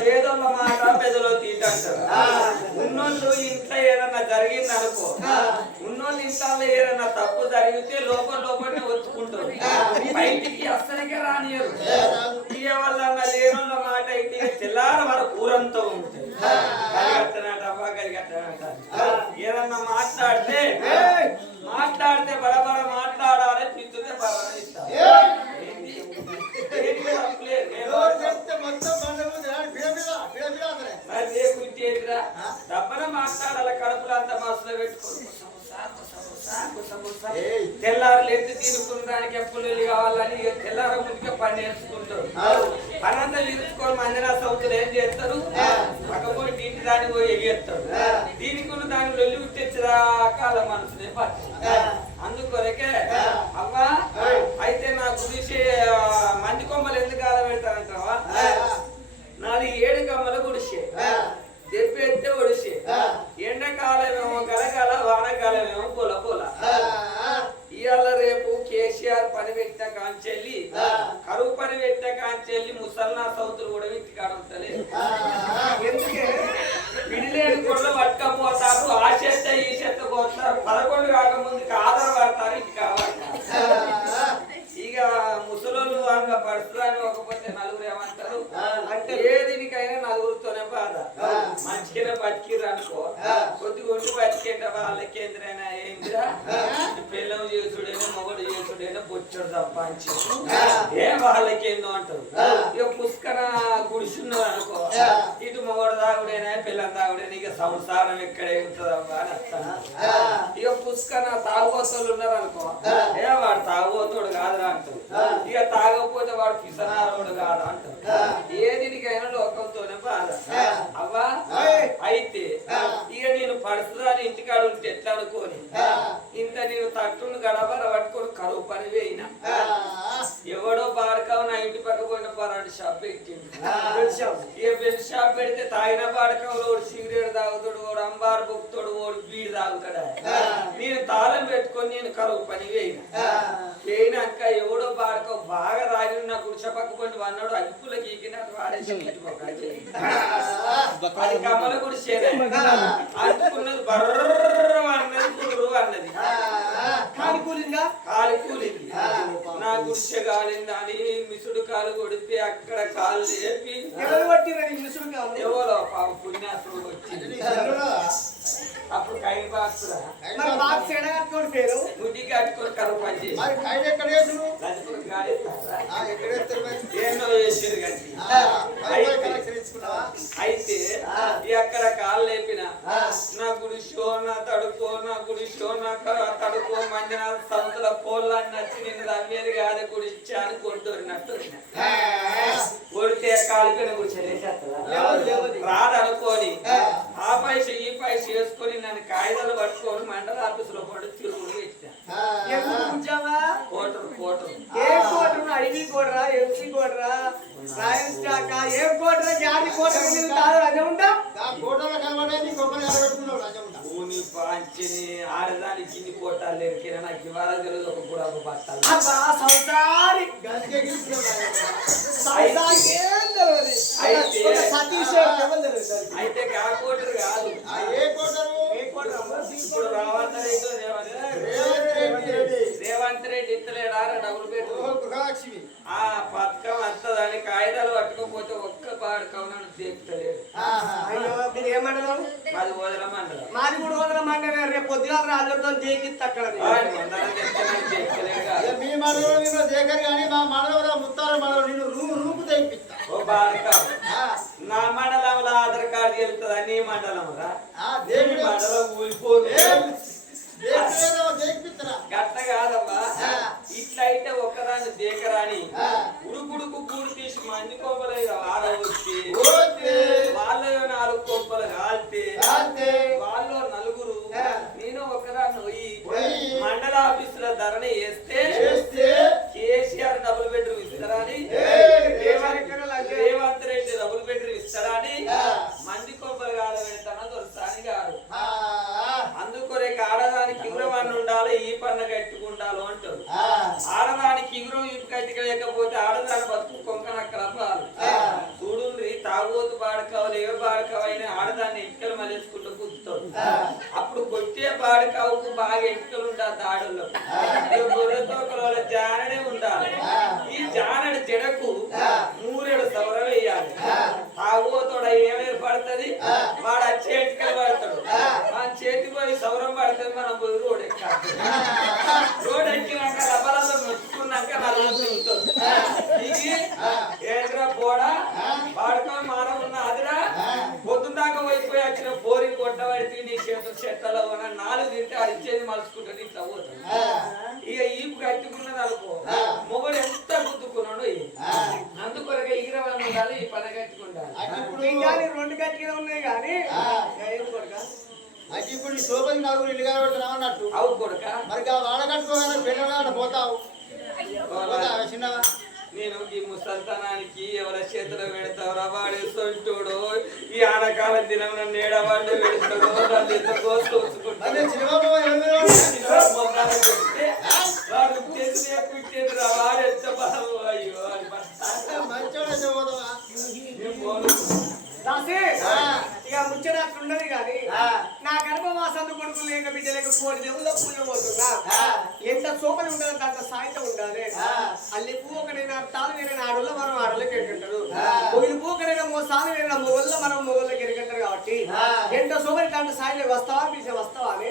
పేదోళ్ళ మాట పెదలో తీట అంటారు ఉన్నోళ్ళు ఇంట్లో ఏదన్నా జరిగింది అనుకో ఉన్నోళ్ళు ఇంట్లో ఏదన్నా తప్పు జరిగితే లోపల లోపలనే వచ్చుకుంటారు బయటికి అస్సలకే రానియరు. ఇక వాళ్ళ లేనోళ్ళ మాట అయితే తెల్లార వరకు ఊరంతా ఉంటుంది. గరిగత్తనాట అబ్బా గరిగత్తనాట ఏదన్నా మాట్లాడితే తెల్లారు ఎత్తి తినుకున్నానికి ఎప్పుడు కావాలని తెల్లార ముందుకే పని నేర్చుకుంటారు. పనంతా తీర్చుకొని మందిరా సౌతులు ఏం చేస్తారు? పక్కపోయి ఇంటి దాన్ని పోయి ఎగేస్తారు. దీనికి ఉన్న దాని వెళ్ళి తెచ్చిరాకాల మనసునే పట్టు అందుకొరకే అమ్మా అయితే నా గుడిసే మంది కొమ్మలు ఎందుకు ఆల పెడతారంటావా నాది ఏడు కమ్మల గుడిసే సౌతులు కూడా ఇంటికి అడుగుతలే ఎందుకే? పిడిలేని కొళ్ళు పట్టుకపోతారు ఆ చెత్త ఈ చెత్త పోతారు పదకొండు కాకముందుకి ఆధార పడతారు ఇంటికి కావాలి ఇక ముసలోళ్ళు అంగ చేసుడైనా బొచ్చడు సంపాదించి ఏ వాళ్ళకి ఏందో అంటారు ఇక పుష్కర గుడిసున్నది అనుకో. ఇటు మొగడు తాగుడైనా పిల్లం తాగుడైనా ఇక సంసారం ఎక్కడ ఉంటుందమ్మా అని వస్తాను ఇక పుష్కర తాగుబోతులు ఉన్నారు అనుకో. ఏ వాడు తాగుబోతుడు కాదురా అంటారు. ఇక తాగకపోతే వాడు పిసనారోడు కాదు అంటారు. ఏ దీనికైనా లోకంతోనే బాధ. అవ్వా? అయితే ఇక నేను పడుతుందని ఇంటికాడ ఉంటే ఎట్లా అనుకోని ఇంత నేను తట్టును గడబర పట్టుకొని కరువు పని వేయినా ఎవడో బాడకావు నా ఇంటి పక్క పోయిన పరాడు షాప్ పెట్టిండు ఇక బెల్ షాప్ పెడితే తాగిన బాడకావులో ఓడి సిగరెట్ తాగుతాడు ఓడు అంబారు బొక్కుతాడు ఓడి బీడి తాగుతాడా? నేను తాళం పెట్టుకొని నేను కరువు పని వేయినా వేయినాక ఎవడో బాడకావు బాగా తాగి నా గుడిసె పక్క పోయిన వన్నాడు అగ్గిపుల్ల గీకినట్టు వాడేసి అది కమ్మల గుడిసేనే అనుకున్నది బర్ర అన్నది కుదురు అన్నది. కాలి కూలిందా? కాలి కూలింది. నా గుడిసె కాలింది అని మిసుడు కాలు కొడితే అక్కడ కాలు లేపి ఎవరు మిషన్ కావాలి ఎవరో పాప పుణ్యాసుడు వచ్చింది అప్పుడు కై బాక్సురా మరి బాక్స్ పేరు? ముడ్డి కట్టుకొని కరువు పని మరి కైలు ఎక్కడ వేస్తారు? ఏందో? అయితే ఈ అక్కడ కాళ్ళు లేపిన. నా గుడిసో నా తడుకో నా గుడిసో నా తడుకో మందిన నచ్చి నిన్ను రమ్మేది కాదు గుడిచ్చా అని కొడుతున్నట్టు కొడితే కాలిపోయిన కూర్చొని రాదనుకోని. ఆ పైస ఈ పైస వేసుకొని నన్ను కాగితాలు పాంచిని నాకు ఇవాళ తెలియదు ఒక కూడా ఒక బట్టలు. తెలియదు అయితే- కాకోటరు కాదు? ఇప్పుడు రేవంత్ రెడ్డి. రేవంత్ ఇస్తలేడా డబ్బులు పెట్టు రాజులతో దేకిత్త అక్కడ. మీ మీరు దేకరు కానీ మా మనవరు aí. ఉన్న నాలుగు తింటే అది ఇచ్చేది మలుచుకుంటుంది ఇట్లా పోతుంది ఇక ఈపు కట్టుకున్నది అనుకో మొగడు ఎంత గుద్దుకున్నాడు అందుకొరకే ఈరవని ఉండాలి ఈ పని కట్టుకుంటారు. రెండు గట్టిగా ఉన్నాయి కానీ అంటే ఇప్పుడు నీ శోభకి నాకు ఇల్లు కనబడుతున్నావు అన్నట్టు. అవు కొడుక. మరి ఆ వాడ కట్టుకోగానే పిల్లలు పోతావు. పోతావా చిన్నవా? నేను ఈ ముసల్తనానికి ఎవరి చేతిలో పెడతావురా? వాడు సొంటుడు. ఈ ఆనకాలం దినం నన్ను ఏడవాళ్ళు పెడతాడు. నన్ను ఎంత కోస్తూ అట్లున్నది కానీ ఆ. నా గర్భవాసందు కొడుకు లేక బిడ్డ లేక కోడి దేవుళ్ళ పూజ పోతున్నా ఆ. ఎంత సోపని ఉండాలి అంత సాయంత్రం ఉండాలి ఆ. అల్లి పువ్వు ఒకటైనా తాను వేరే ఆడోళ్ళ మనం ఆడోళ్ళకి ఆ. మొగిలి పువ్వు ఒకటైనా మోసాలు వేరే మొగోళ్ళ మనం మొగోళ్ళకి కాబట్టి. ఎంత సోపని దాంట్లో సాయంత్రం వస్తావా పిలిచి వస్తావా అని